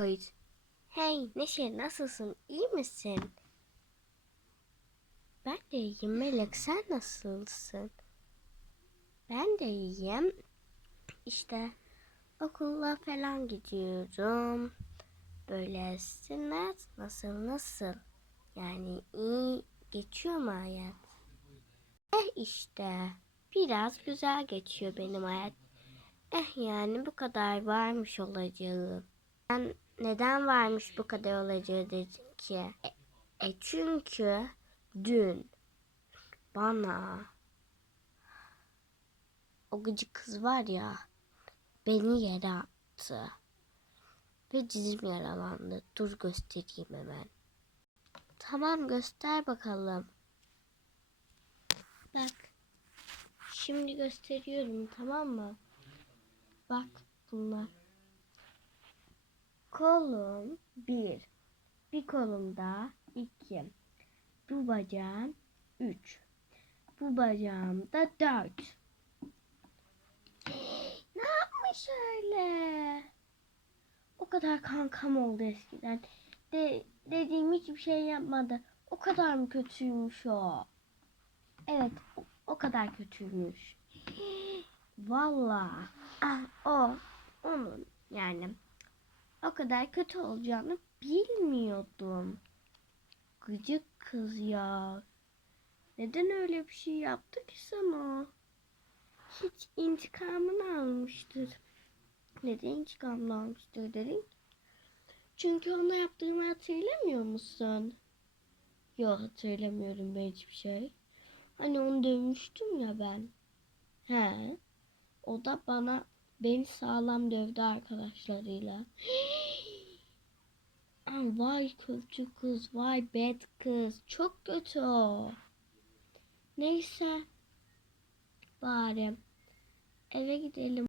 kayıt. Hey Neşe nasılsın? İyi misin? Ben de iyiyim Melek. Sen nasılsın? Ben de iyiyim. İşte okula falan gidiyorum. Böyle sünnet nasıl nasıl? Yani iyi geçiyor mu hayat? Eh işte biraz güzel geçiyor benim hayat. Eh yani bu kadar varmış olacağı. Ben neden varmış bu kadar olacağı dedim ki. E, e çünkü dün bana o gıcık kız var ya beni yere attı. Ve dizim yaralandı. Dur göstereyim hemen. Tamam göster bakalım. Bak. Şimdi gösteriyorum tamam mı? Bak bunlar. Kolum bir. Bir kolumda iki. Bu bacağım üç. Bu bacağım da dört. ne yapmış öyle? O kadar kankam oldu eskiden. De, dediğim hiçbir şey yapmadı. O kadar mı kötüymüş o? Evet, o, o kadar kötüymüş. Vallahi ah, o onun yani o kadar kötü olacağını bilmiyordum. Gıcık kız ya. Neden öyle bir şey yaptı ki sana? Hiç intikamını almıştır. Neden intikamını almıştır dedin? Çünkü ona yaptığımı hatırlamıyor musun? Yok hatırlamıyorum ben hiçbir şey. Hani onu dövmüştüm ya ben. He. O da bana beni sağlam dövdü arkadaşlarıyla. Ay, vay kötü kız, vay bad kız. Çok kötü o. Neyse. Bari eve gidelim.